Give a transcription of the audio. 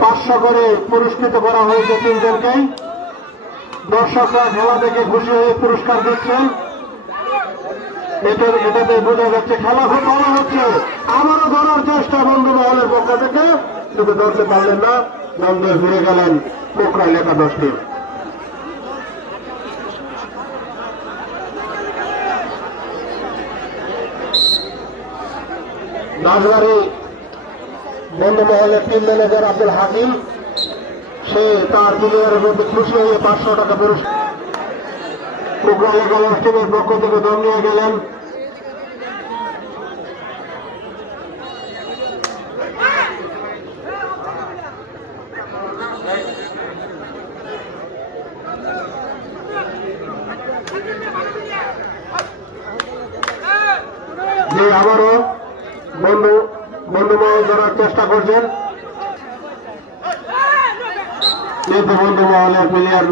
500 করে পুরস্কৃত করা হয়েছে 3 জনকে। দর্শকরা খেলা দেখে খুশি হয়ে পুরস্কার দিচ্ছেন। এটাতে বোঝা যাচ্ছে খেলা খুব ভালো হচ্ছে। আবারও ধরার চেষ্টা বন্ধু মহলের পক্ষ থেকে, কিন্তু ধরতে পারলেন না, বন্ধ ফিরে গেলেন পোকরাইল একাদশ টিম। রাজবাড়ী বন্ধু মহলের টিম ম্যানেজার আব্দুল হাকিম, সে তার প্লেয়ারের মধ্যে খুশি হয়ে 500 টাকা পুরস্কার পোকরাইল একাদশ টিমের পক্ষ থেকে দল নিয়ে গেলেন। যে আবারও বন্ধু মহল ধরার চেষ্টা করছেন, কিন্তু বন্ধু মহলের প্লেয়ার